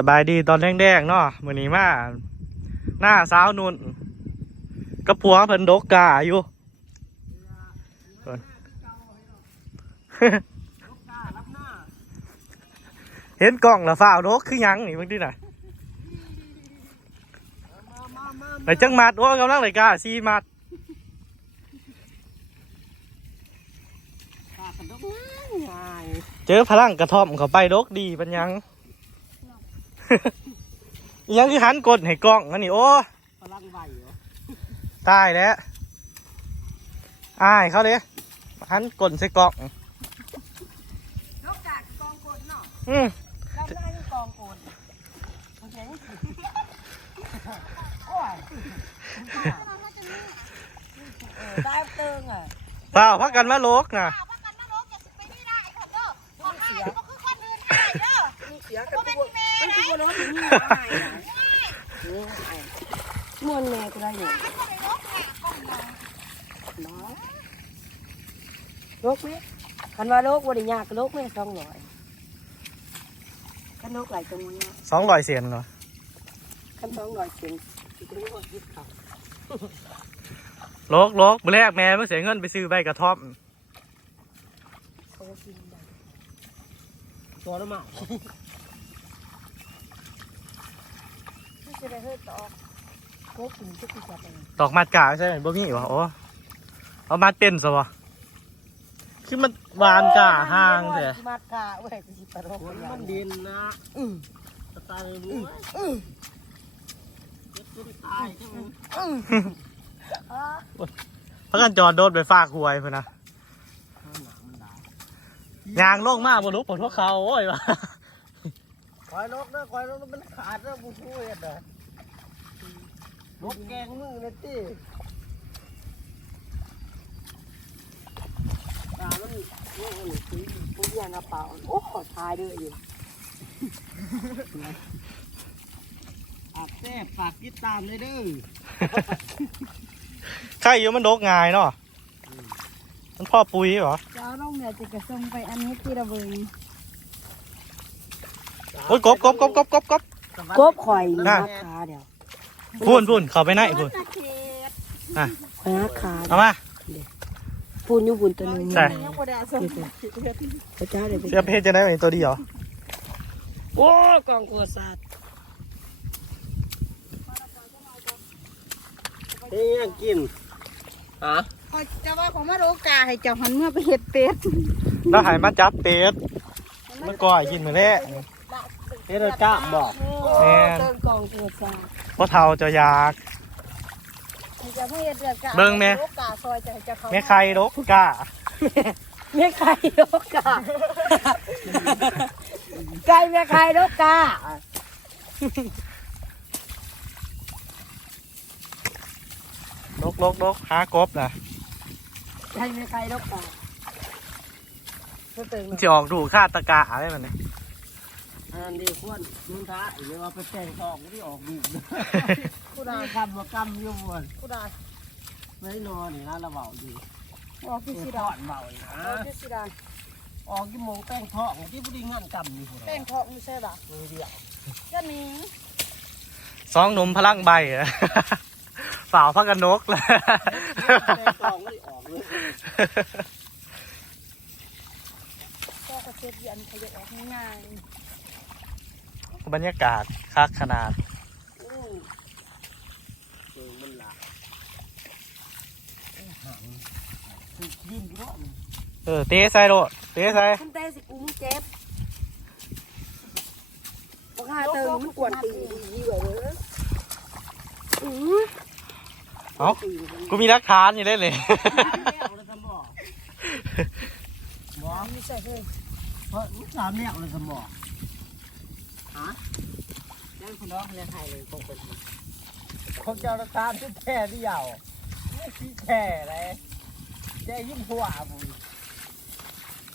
สบายดีตอนแดงๆเนาะมื้อนี้มาหน้าสาวนุ่นกับผัวเพิ่นดกกาอยู่เพิ่นเห็นกล้องแล้วฝ้าวดกคือหยังนี่เบิ่งดิน่ะไหนจังมัดโอ้กำลังไหลกาซีมัดปลาขนมง่ายเจอพลังกระท่อมเข้าไปดกดีปัญญังอิห ยังคือหันกดให้กล้องอันนี้โอ้พลังใบเหรอตายแล้วอ้ายเขาเลยหันกดใส่กล้องนกจากกองโกนเนาะอืมรับหน้าที่กองโกนโอเคโอ้ยเออได้เติงอะเปล่าพักกันมาโลกนะว่ากันนรกอย่าสิไปนี่ได้ไอ้คนเด้อขอให้ก็คือคนอื่นให้เด้อเสียกันทุกคน มันทุกคนรถอยู่นี่ง่ายนะง่ายมวนแม่ก็ได้อยู่มันก็เลยนกเนี่ยกล้องเราน้อยโรคไหมคันว่าโรควันนี้ยากโรคไหมสองหน่อยคันโรคหลายตรงนี้สองร้อยเสียนเหรอคันสองหน่อยเสียงตรงนี้ก็ยึดเขาโลกโลกมือแรกแม่ไม่เสียเงินไปซื้อใบกระท่อมตัวละหมาที่ จะได้เฮ็ดต่อโคกินทุกทีจะเป็นดอกมัดกาใช่ไหมบ่มีวะโอ้เอามัดเป็นซะวะคือมันหวานกาห่างเถอะมากาเว้ยกูสิปะโรคมันดินนะอืมสไตล์รู้อืมเจ็บตัวตายใช่ไหมอืมอ่าพักกันจอดโดดไปฝากหวยเพื่อนนะยางโล่งมากบนลุกบนพวกเขาโอ้ยวะ คอยลกนะคอยลกนะมันขาดนะบูช่วยนะลกแกงมือนะตี้ตามันนี่มันสีผู้เรียนกระเป๋าโอ้ขอทายด้วยอยู่ฝากแท้ฝากติดตามเลยเด้อใครอยู่มันดกง่ายเนาะมันพ่อปุ๋ยเหรอ เจ้าน้องเมียจะกระส่งไปอันนี้ที่ระเบิง โอ้ยกบกบกบกบกบกบ กบข่อยนี่น่ะราคาเดียวพูนพูนเข้าไปไหนพูนตะเคียนอะข่อยราคาเอามาปูนอยู่บุญตัวหนึงใช่ยังบ่ได้ส่งพระเจ้าเดี๋ยวไปเสื้อเพชรจะได้เป็นตัวเดียวโอ้กองโกสัตว์เฮ้ยยังกินฮะเอาจะว่าของมาโรกาให้เจ้าหันเมื่อไปเฮ็ดเป็ดแล้วหายมาจับเป็ดมันก่อยกินมือแรก เฮ้ยเราจ้าบอกแม่น เติมกองโกสัตว์เพราะเท่าจะอยากให้เจ้าไม่เฮ็ดเรือกาเบิ่งแม่โรกาซอยจะให้เจ้าเขาแม่ใครดกกาแม่ไข่นกกาไก่แม่ไข่นกกาดกดกดกหากบนะไก่แม่ไข่นกกาเพิ่มเติมมันจะออกดูค่าตะกาอะไรมันเนี่ย อันนี้ควรนุ่นท้าเดี๋ยวเอาไปแต่งทองที่ออกดูผู้ใดกำมากำอยู่บนผู้ใดไม่นอนนี่นะเราเบาอยู่ออกที่สิดาทอดเบาอยู่นะเอาที่สิดาออกกี่โมงแป้งทองที่ผู้ดีงานกำนี่พวกแป้งทองไม่ใช่หรอมือเดียวจะหนี้สองหนุ่มพลังใบเหรอเปล่าพักกันนกเลยแป้งทองไม่ออกเลยก็กระเทียมยันขยับออกง่าย บรรยากาศคักขนาดโอ้เออมันหลักหังยืนอยู่รอบเออเตะใส่โดดเตะใส่คุณเต้สิกูมึงเจ็บบอกหาเติมมันกวนตีดีกว่าเด้ออือเอ้ากูมีรักฐานอยู่เล่นเลยแล้วเลยสมองบอกๆไม่ใช่เฮ้ยเพราะลูกสาวแมวเลยสมอง นั่นคุณน้องเรียนไทยเลยคงเป็นคนเจ้าตาที่แค่เดียวไม่ขี้แค่เลยแค่ยิ้มหัวบุญ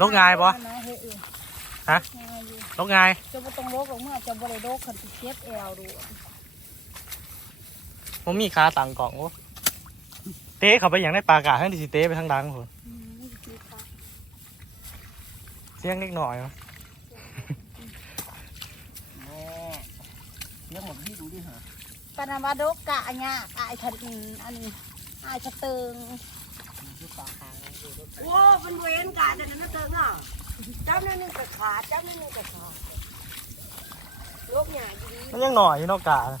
นกงายปะนะเฮ้ยเออฮะง่ายอยู่นกงายจะบ่ต้องโรคหรอกเมื่อจะบ่ได้โรคคันสิเก็บแอวดูผมมีขาต่างกล่องโอ้เตะเขาไปอย่างได้ปลากาให้ดิสิเตะไปทางดังผมอืมนี่คือค่ะเสียงเล็กหน่อยวะแม่ เสี ยงหมดที่ดูดิฮะปานาวาดกกะอันเนี้ยกะไอ้ขัดอันไอ้ขัดเติงคือปากคางดูรถโอ้เป็นเวรกาแต่นั้นนะเติงอะจ้ำนั่นนึงกระขาดจ้ำนั่นนึงกระขาดโรคหยาดีมันยังหน่อยอยู่เนอกกานะ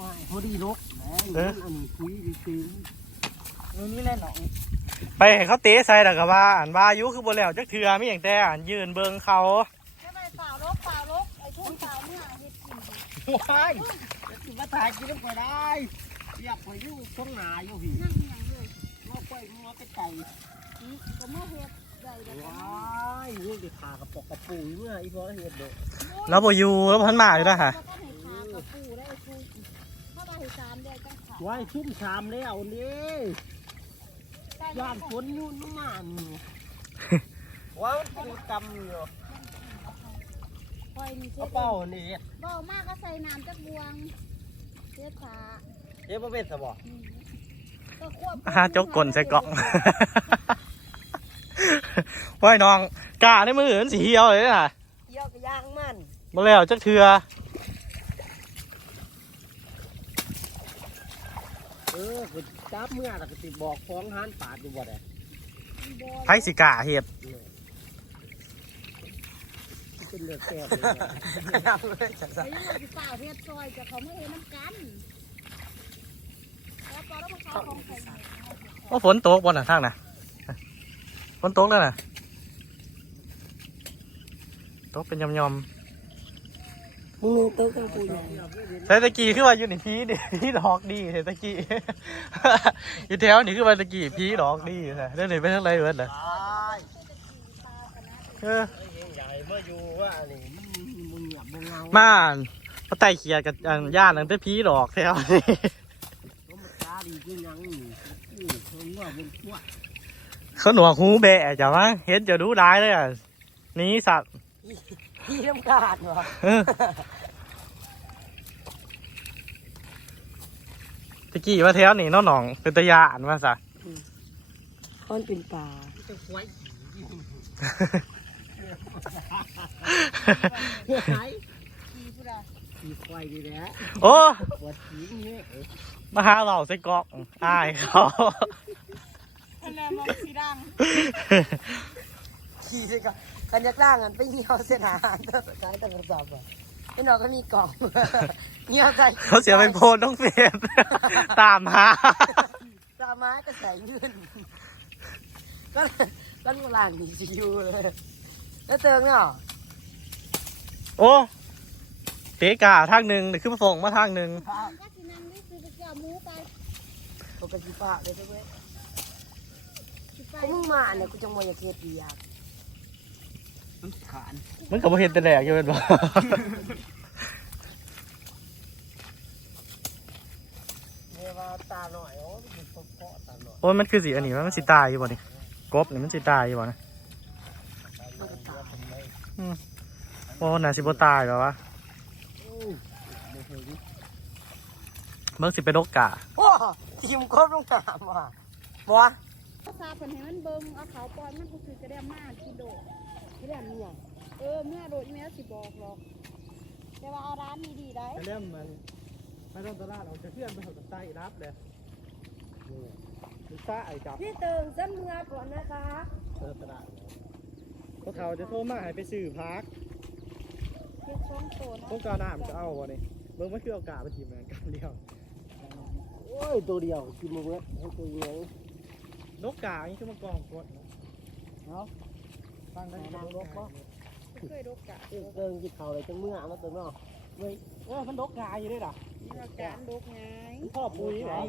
ว้ายพอดีรกแหมเอ๊ะอันนี้คุยดีคือนี่นี่แหละหนองไปให้เขาเตะใส่แล้วก็ว่าอันว่าอายุคือบนแล้วจักเทือมีอย่างแต่อันยืนเบิงเขาไม่ไปเปล่าลกเปล่าลกไอ้ทุ่งเปล่าเมื่อเฮ็ดกิน ว้ายจะสิมาถ่ายกินน้ำไปได้อยากไปอยู่ท้องนาอยู่พี่นั่งอย่างเลยมาไปมัวไปไก่อืมก็เมื่อเฮ็ดใหญ่แล้วก็ว้ายลูกจะขากระปอกกระปุยเมื่ออีพอเห็นเด็กแล้วบ่อยู่แล้วพันมาอยู่นะฮะแล้วก็ให้ขากระปูได้ไอ้ทุ่งถ้าไปให้สามเดือนจังขาว้ายชุ่มชามแล้วนี่ย่านฝนอยู่น้ำมันว้าวเป็นกำอยู่ คอยมีเช็กระดเป๋านี่บ่มากก็ใส่น้ำจักบวงเช็ดขาเอ๊ะบ่เป็นสบออืมก็ควบหาจกกลใส่กล่องว่ายน้องกาในมือมันสีเหียวเลยน่ะเยี่ยวกระย่างมันบ่แล้วจักเทือเออก็จับเมื่อแล้วก็ติบอกฟ้องหานปาดอยู่บ่ได้ไผสิกาเฮ็ด เป็นเลือดแก้วยังเลยจังไปยังไงสิเปล่าเฮ็ดซอยจะเขาไม่เห็นน้ำกันแล้วพอแล้วมันเข้าของใส่ว่าฝนตกบ่น่ะทางน่ะฝนตกแล้วน่ะตกเป็นยอมมึงนึงโต๊ะกังปูใหญ่ๆแต่ตะกี้คือว่าอยู่ในพีดิพีดอกดีเห็นตะกี้อยู่แถวนี่คือว่าตะกี้พีดอกดีนะเรื่องนี้ไปทางไรเบิดน่ะเออใหญ่เมื่อ อยู่ว่านี่มันมึงหยับมึงเงามาพระไตเขียดกับอันย่านนั่นแต่พีดอกแถวนี่มันตาดีขึ้นยังนี่นี่เขาว่ามันทั่วเขาหนวกหูแบะจ้ะวะเห็นจะดูได้เลยอะหนี่สัตว์พี่น้ำกาดเหรอเออตะกี้ว่าแถวนี่เน้องหนองเป็นตะยานว่าซะ มันเป็นปลาจะควาย โอ้ปวดขี้เนี่ยมาหาเราใส่กรอกอายเขาคะแนนมองสีดังขี่เลยกันกันยักล่างกันไปเหี่ยวเส้นอาหารเท่าสุดท้ายต้องกระสอบอะไอ้หนอก็มีกล่องเหี่ยวใจเขาเสียไปโพสต์ต้องเฟซตามหาตาไม้ก็ใส่เงินก็ก็ลูกหลานมีซีอูเลย แล้วเติงเนาะโอ้เตะกาทางหนึ่งเดี๋ยวขึ้นมาส่งมาทางหนึ่งก็สินั่งได้ซื้อไปเกี่ยวหมูไปปกติปะเลยทุกเว้ยสิไปกูมึงมาเนี่ยกูจังมวยาเคสดีอยากมันขานมันกับว่าเห็นแต่แหลกอยู่เป็นบ่ เนี่ยว่าตาหน่อยโอ้มันเพาะตาหน่อยโอ้ยมันคือสีอันนี้วะมันสีตายอยู่บ่นี่กบนี่มันสีตายอยู่บ่นะมันก็ตาย โอ้น่าสิบ่ตายหรอวะโอ้ไม่เคยดิเบิ่งสิไปดกกาโอ้ทีมครบลงน้ำว่ะบัวภาษาเพิ่นให้มันเบิ่งเอาเขาปล่อยมันก็คือกระเดียมมากกิโดดที่นั่นมีอย่างเออเมื่อโดดอีเมลสิบอกหรอกแต่ว่าเอาร้านนี้ดีได้เริ่มมันไม่ต้องตลาดเอาจะเพื่อนไปเอากับใต้รับเลยคือซ่าไอ้จับพี่เติงเส้นเมือก่อนนะคะเจอตลาด พวกเขาจะโทรมาให้ไปซื้อพักเฮ็ดช่องโตนะพวกกาหน้ามันจะเอาบ่นี่เบิ่งมันคือเอากาไปทีมเหมือนกันเดียว โอ้ยตัวเดียวกินมาเว้ยให้ตัวเดียวนกกานี่คือมันกองกดนะเนาะฟังได้นางรบบ่เคยดกกะเดินกินเขาเลยจังเมื่อมาตัวเนาะเว้ยโอ้ยมันดกกาอยู่ด้วยล่ะนี่ว่าการดกไงพ่อปุ๋ยเหรอ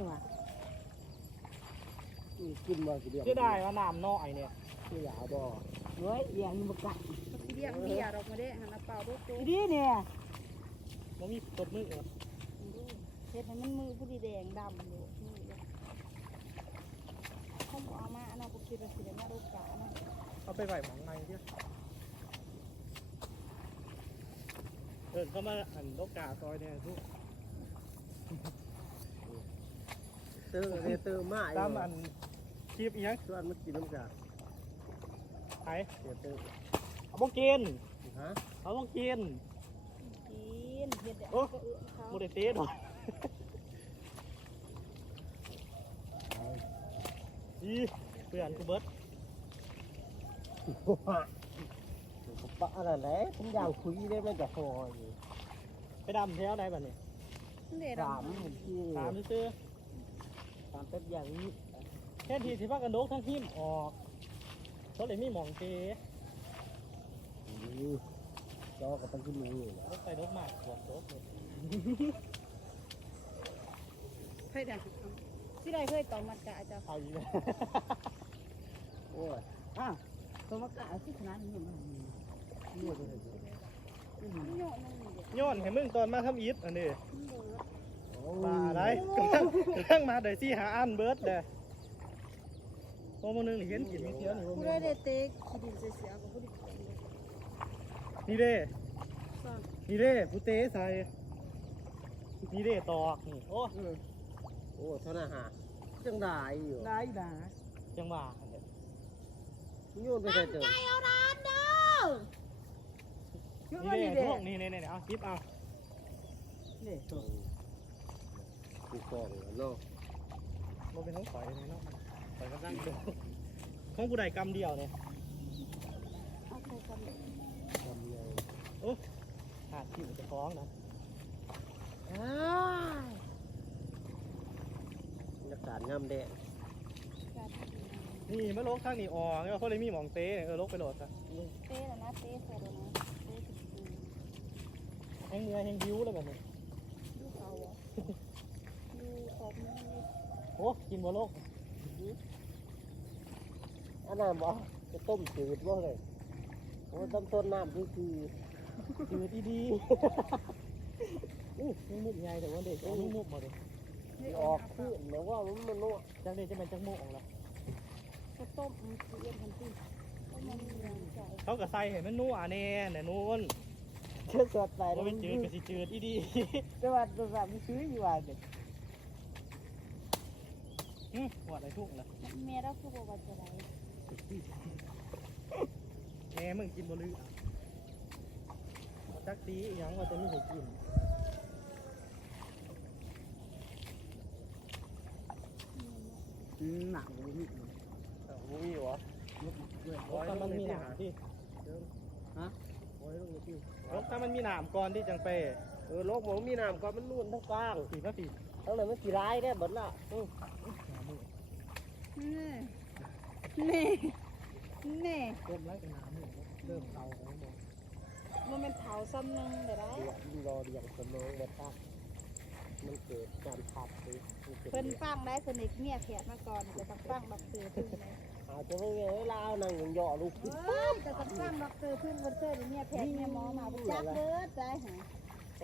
กินมากี่เดียวเสียดายว่าน้ำน้อยเนี่ยที่ยาวบ่ เฮ้ยเอียงนี่มันกัดเขาสิเรียกเบียร์ดอกมาได้หันเอาเปล่าดกโตดีเนี่ยมันมีตบมือเหรอเฮ็ดให้มันมือผู้ดีแดงดำอยู่มือเลยเขาบอกเอามาอันนั้นบ่คิดว่าสิได้มาดกกะนะเอาไปไหวหมองในเที่ยเดินเข้ามาอันดกกาซอยเนี่ยทุกเติมเนี่ยเติมมาตามอันคลิปอีหยังส่วนมันกินน้ำกา ไอ้เดี๋ยวเติมเอาบ่กินฮะเอาบ่กินกินเฮ็ดเดี๋ยวโอ้ก็เอื้อเขาโมเดเต้หน่อยอีเพื่อนกูเบิร์ดปะอะไรแหละผมอยากคุยได้ไม่จะพออยู่ไปดำแถวไหนบ้านี่เด็ดสามเห็นที่ถามซื้อสามเป็ดอย่างนี้แค่ทีสิว่ากันโดกทั้งหิมออก เขาเลยมีหมองเตะอือจอกับตั้งที่มืออยู่แล้วรถไปโดกมากบวกโดกเลยเคยดังที่ใดเคยตองมัดกะอาจารย์เอาอีกแล้วโอ้ยอ้าวตัวมักกะที่ขนาดนี้มันนวดไปเลยโยนนั่นนี่เด็ดย้อนให้มึงตอนมาทำอีทอันนี้มันเบิดโอ้มายอะไรกำลังกำลังมาได้สี่หาอันเบิร์ดเลย โอ้โมนึงนี่เห็นกินมีเทียนอยู่ผู้บ่ใดแม่นได้เตะขี้ดินเสียๆกับผู้ใดเตะนี่เด้ซ่อนนี่เด้ผู้เตะใส่นี่เด้ตอกนี่โอ้โอ้เท่านั้นฮะจังได้อยู่ได้ด่าจังหวะโยนไปใส่เจอใจเอาน้ำเด้อนี่เด้พวกนี่นี่นี่เอาจิบเอานี่ตัวกูกองเนาะโมเป็นของข่อยเลยเนาะ ข่อยกำลังดูของผู้ใดกำเดียวเนี่ยเอาใส่กันเลยทำไงหาดที่มันจะฟ้องนะนักการงามแดงกัดนี่มาลกข้างนี้ออกแล้วเขาเลยมีหมองเตะเออลกไปโหลดซะเตะแล้วนะเตะใส่แล้วนะเตะสิบสี่แห้งเนื้อแห้งหิวแล้วแบบนี้ดูเขาอะดูขอบมือนี่โอ้กินบ่ลก อันนั้นบ่จะต้มจืดบ่เลยโอ้ต้มต้นน้ำคือคือจืดดีๆอู้ยังมุกใหญ่แต่ว่าเด็กเอามุกมาเด็กนี่ออกขึ้นแล้วว่ามันมันนวดจังเด็กจะเป็นจังมุกออกแล้วก็ต้มมันเอียนกันที่ต้มมันเหนียวใจเขาก็ใส่ให้มันนัวแน่แน่นู่นเชื่อสดไปว่าแล้วเป็นจืดก็สิจืดดีแต่ว่าตัวแบบมันซื้ออยู่ว่าเด็กๆ หึหวดอะไรทุกนะแม่เราคือบอกว่าจะไรแม่มึงกินบ่ลือจักตีอหยังว่าจะมีให้กินหนังมันนี่อ้าวบ่มีวะลกถ้ามันมีหนามที่โอ้ยลงไปที่ลกถ้ามันมีหนามก่อนที่จังไป เออโลกผมมีน้ำก่อนมันนุ่นทั้งกลางสีมาสีทั้งเลยมันสีร้ายได้เบิดละอื้อนี่ นี่ นี่เริ่มแล้วเป็นน้ำนี่เริ่มเตาของมันมันเป็นเผาซ้ำนึงเดี๋ยวได้เดี๋ยวมันรอเดียงสมองแบบว่ามันเกิดการพับไปมันกิดเพิ่นฟังได้เพิ่นเอกเมียแผดมาก่อนจะต้องฟังดอกเตอร์พึ่งเลยอาจจะไม่เวลาเอานั่งอย่างเหยาะลูกเอ้ยจะต้องฟังดอกเตอร์พึ่งเพิ่นเจอเมียแผดเมียหมอมาบ่จักเด้อใจหา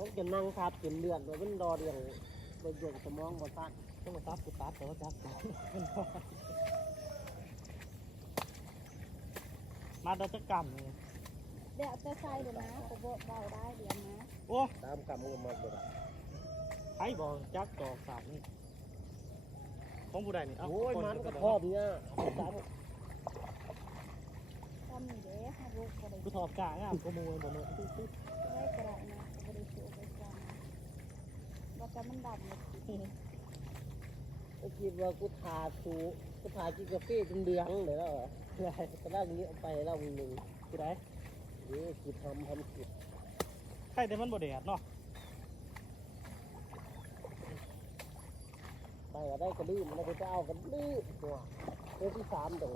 ต้องจะนั่งทับจนเลือดว่ามันรอเดียงบนเดียงสมองบนตั้งต้องมาตับกูตับแต่ว่าจับมันพอมาดัชกรรมเลยเดี๋ยวจะใส่เดี๋ยวนะผมบอกเบาได้เดี๋ยวนะโอ้ตามกรรมมันมาเกิดไอ้บอกจักตอกสามนี่ของผู้ใดนี่เาโอ้ยคมันเดีก็ยวพร้อมเนี่ยตามทำนี่เด้ให้ลูกบ่ได้กูถอดกางามกูมูลบ่เนาะได้กระไรนะบ่ได้สู้ไปก่อนว่า จะมันดำเลยไอ้คิดว่ากูทาสูกูทากินกาแฟจนเหลืองเลยแล้วเหรอก็ได้นี้เอาไปแล้วมึงหนึ่งผู้ใดเดี๋ยวคิดทำทำคิดใครแต่มันบ่แดดเนาะไปก็ได้ก็ดื้อมันก็จะเอากันดื้อตัวตัวที่สามตร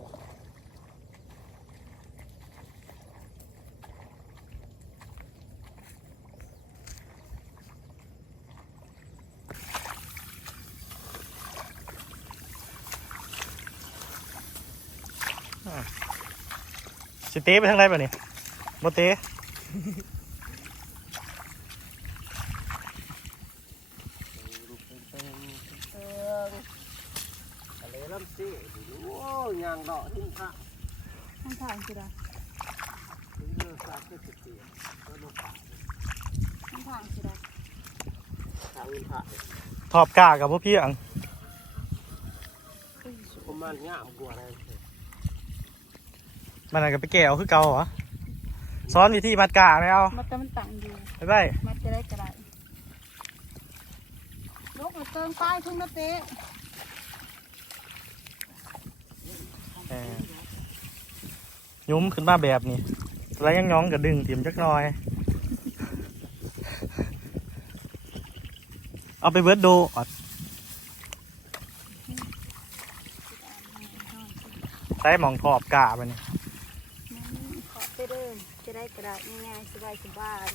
สิเตะไปทางไหนบ่นี่บ่เตะเติงอะไรลำซีโอ้ยยางดอกทิ้งพระทางทางสิล่ะถึงเรื่องสาดก็สิบปีแล้วลงป่าทางทางสิล่ะทางพระถอบกากับพวกพี่อังประมาณงามกว่าอะไร มันอะไรก็ไปแก้เอาคือเก่าเหรอซ้อนวิธีมัดกาไม่เอามันแต่มันต่างอยู่ไปไปมันจะได้กระไรมาเติมป้ายทุ่งนาเตะเออยุ้มขึ้นมาแบบนี้แล้วยังย้องกระดึงถิ่มจักหน่อย เอาไปเบิร์ดโดอดใช้หมองทอบกาไปนี่ ขอไปเดินจะได้ กระดาษง่ายๆสบายสบาย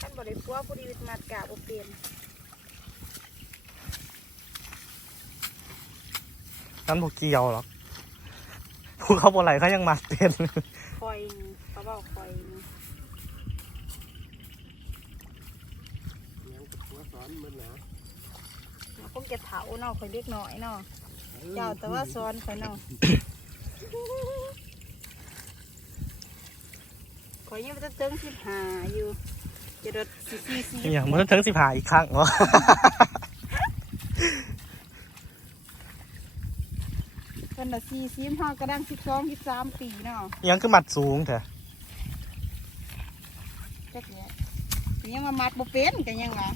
ท่านบริปัวผู้ดีวิทมัดกาบโอเปลี่ยนนั่นพวกเกี่ยวหรอกพวกเขาบอไหลเขายังมาเป็นคอยนี่เขาบอกคอยนี่ยังกับหัวสอนมันเหรอมันคงจะเถาเนาะคอยเล็กน้อยเนาะ เจ้าแต่ว่าซ้อนคอยเนาะคอยยังไม่ต้องเติมสิบหาอยู่จะรถสี่สี่สี่อย่างมันถึงสิบหาอีกครั้งวะเป็นละสี่สิบห้ากระดังสิบสองสิบสามปีเนาะยังคือหมัดสูงเถอะจักเนี่ยยังมามัดบ่เป็นกันยังวะ